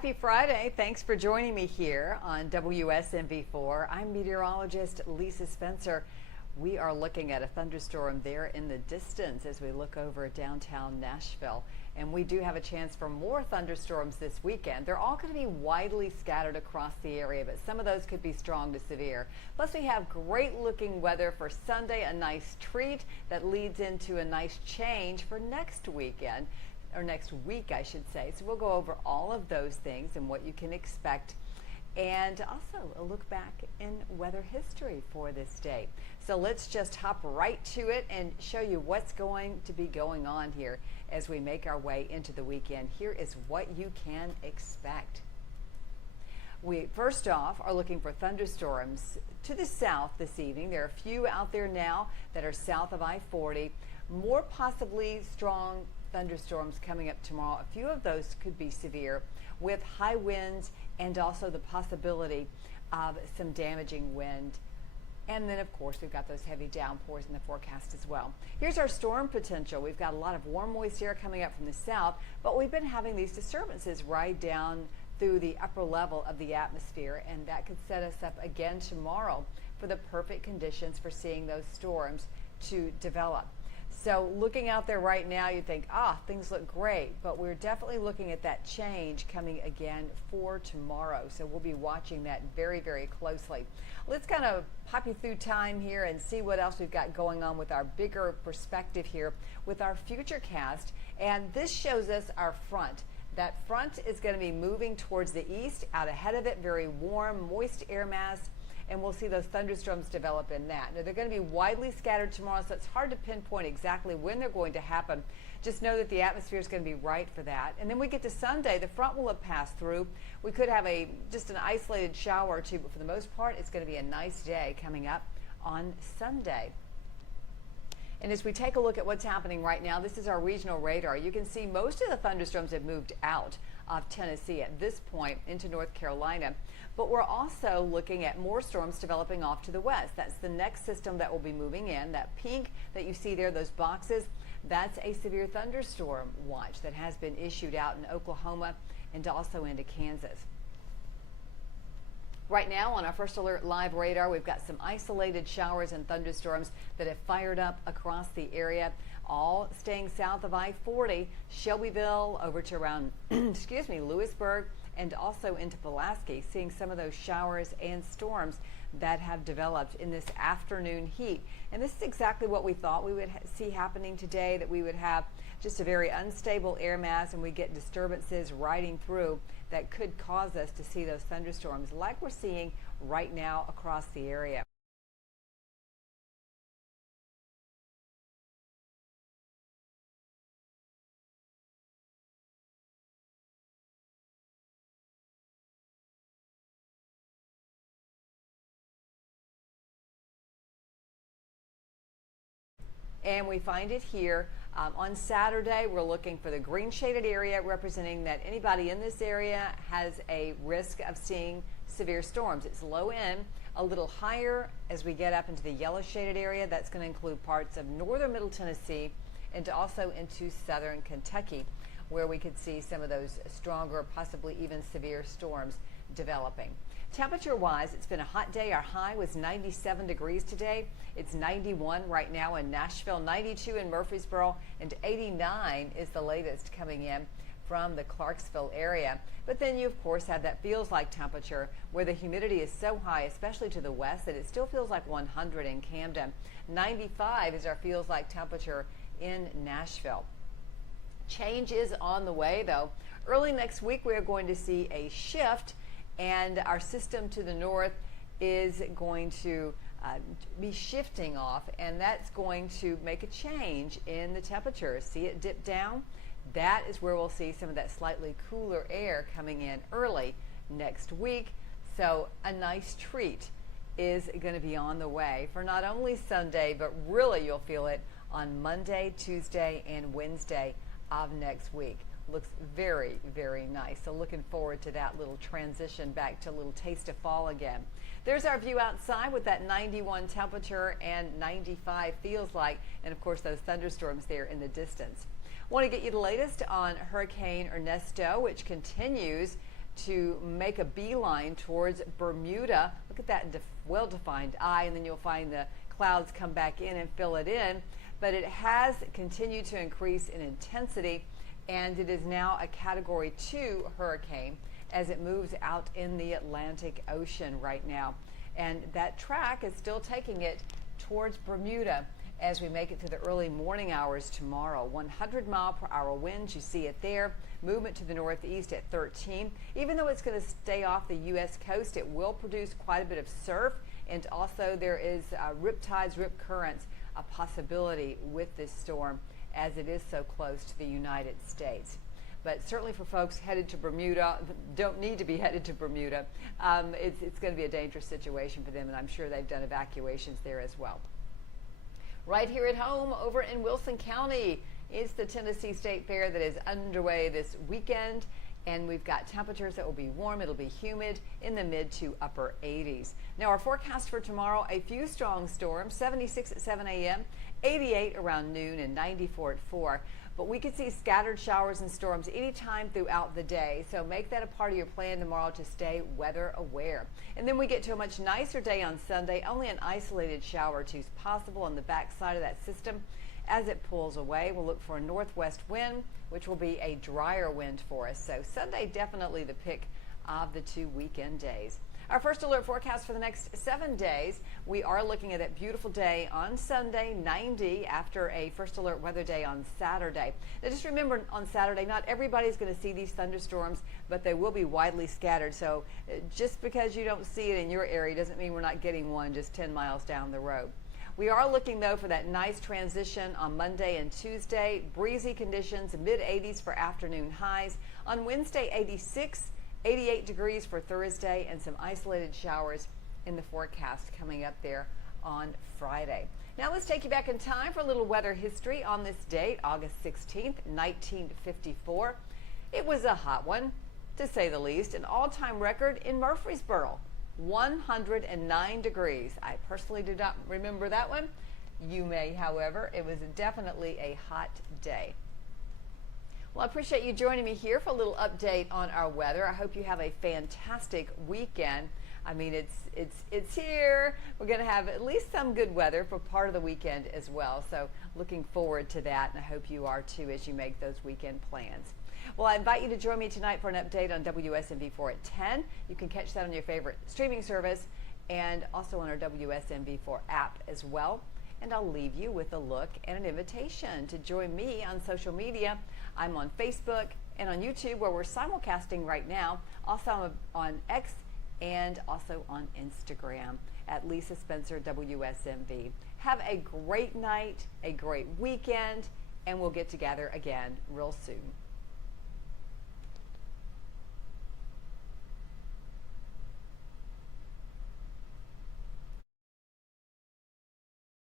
Happy Friday. Thanks for joining me here on WSMV4. I'm meteorologist Lisa Spencer. We are looking at a thunderstorm there in the distance as we look over downtown Nashville. And we do have a chance for more thunderstorms this weekend. They're all going to be widely scattered across the area, but some of those could be strong to severe. Plus, we have great looking weather for Sunday, a nice treat that leads into a nice change for next weekend. Or next week, I should say. So we'll go over all of those things and what you can expect, and also a look back in weather history for this day. So let's just hop right to it and show you what's going to be going on here as we make our way into the weekend. Here is what you can expect. We first off are looking for thunderstorms to the south this evening. There are a few out there now that are south of I-40. More possibly strong thunderstorms coming up tomorrow. A few of those could be severe with high winds and also the possibility of some damaging wind. And then, of course, we've got those heavy downpours in the forecast as well. Here's our storm potential. We've got a lot of warm, moist air coming up from the south, but we've been having these disturbances right down through the upper level of the atmosphere, and that could set us up again tomorrow for the perfect conditions for seeing those storms to develop. So looking out there right now, you think, things look great, but we're definitely looking at that change coming again for tomorrow. So we'll be watching that very, very closely. Let's kind of pop you through time here and see what else we've got going on with our bigger perspective here with our future cast. And this shows us our front. That front is going to be moving towards the east. Out ahead of it, very warm, moist air mass. And we'll see those thunderstorms develop in that. Now, they're going to be widely scattered tomorrow, so it's hard to pinpoint exactly when they're going to happen. Just know that the atmosphere is going to be right for that. And then we get to Sunday, the front will have passed through. We could have just an isolated shower or two, but for the most part, it's going to be a nice day coming up on Sunday. And as we take a look at what's happening right now, this is our regional radar. You can see most of the thunderstorms have moved out of Tennessee at this point into North Carolina. But we're also looking at more storms developing off to the west. That's the next system that will be moving in. That pink that you see there, those boxes, that's a severe thunderstorm watch that has been issued out in Oklahoma and also into Kansas. Right now on our First Alert Live radar, we've got some isolated showers and thunderstorms that have fired up across the area, all staying south of I-40, Shelbyville over to around, Lewisburg, and also into Pulaski, seeing some of those showers and storms that have developed in this afternoon heat. And this is exactly what we thought we would see happening today, that we would have just a very unstable air mass and we get disturbances riding through that could cause us to see those thunderstorms like we're seeing right now across the area. And we find it here on Saturday. We're looking for the green shaded area, representing that anybody in this area has a risk of seeing severe storms. It's low end, a little higher as we get up into the yellow shaded area. That's going to include parts of northern Middle Tennessee and also into southern Kentucky, where we could see some of those stronger, possibly even severe storms developing. Temperature-wise, it's been a hot day. Our high was 97 degrees today. It's 91 right now in Nashville, 92 in Murfreesboro, and 89 is the latest coming in from the Clarksville area. But then you, of course, have that feels like temperature where the humidity is so high, especially to the west, that it still feels like 100 in Camden. 95 is our feels like temperature in Nashville. Change is on the way, though. Early next week, we are going to see a shift, and our system to the north is going to be shifting off, and that's going to make a change in the temperature. See it dip down? That is where we'll see some of that slightly cooler air coming in early next week. So a nice treat is going to be on the way for not only Sunday, but really you'll feel it on Monday, Tuesday, and Wednesday of next week. Looks very, very nice. So looking forward to that little transition back to a little taste of fall again. There's our view outside with that 91 temperature and 95 feels like, and of course those thunderstorms there in the distance. Want to get you the latest on Hurricane Ernesto, which continues to make a beeline towards Bermuda. Look at that well-defined eye, and then you'll find the clouds come back in and fill it in. But it has continued to increase in intensity, and it is now a Category 2 hurricane as it moves out in the Atlantic Ocean right now. And that track is still taking it towards Bermuda as we make it to the early morning hours tomorrow. 100-mile-per-hour winds, you see it there. Movement to the northeast at 13. Even though it's going to stay off the U.S. coast, it will produce quite a bit of surf, and also there is rip tides, rip currents, a possibility with this storm as it is so close to the United States. But certainly for folks headed to Bermuda, don't need to be headed to Bermuda, it's going to be a dangerous situation for them, and I'm sure they've done evacuations there as well. Right here at home over in Wilson County, it's the Tennessee State Fair that is underway this weekend, and we've got temperatures that will be warm. It'll be humid in the mid to upper 80s. Now our forecast for tomorrow, a few strong storms, 76 at 7 a.m., 88 around noon, and 94 at 4. But we could see scattered showers and storms anytime throughout the day, so make that a part of your plan tomorrow to stay weather aware. And then we get to a much nicer day on Sunday. Only an isolated shower or two is possible on the back side of that system. As it pulls away, we'll look for a northwest wind, which will be a drier wind for us. So Sunday, definitely the pick of the 2 weekend days. Our first alert forecast for the next 7 days, we are looking at that beautiful day on Sunday, 90 after a first alert weather day on Saturday. Now just remember, on Saturday, not everybody's going to see these thunderstorms, but they will be widely scattered. So just because you don't see it in your area doesn't mean we're not getting one just 10 miles down the road. We are looking, though, for that nice transition on Monday and Tuesday. Breezy conditions, mid-80s for afternoon highs. On Wednesday, 86, 88 degrees for Thursday, and some isolated showers in the forecast coming up there on Friday. Now let's take you back in time for a little weather history on this date, August 16th, 1954. It was a hot one, to say the least, an all-time record in Murfreesboro. 109 degrees. I personally do not remember that one. You may, however. It was definitely a hot day. Well, I appreciate you joining me here for a little update on our weather. I hope you have a fantastic weekend. I mean, it's here. We're going to have at least some good weather for part of the weekend as well. So looking forward to that, and I hope you are too as you make those weekend plans. Well, I invite you to join me tonight for an update on WSMV4 at 10. You can catch that on your favorite streaming service and also on our WSMV4 app as well. And I'll leave you with a look and an invitation to join me on social media. I'm on Facebook and on YouTube, where we're simulcasting right now. Also I'm on X and also on Instagram at Lisa Spencer WSMV. Have a great night, a great weekend, and we'll get together again real soon.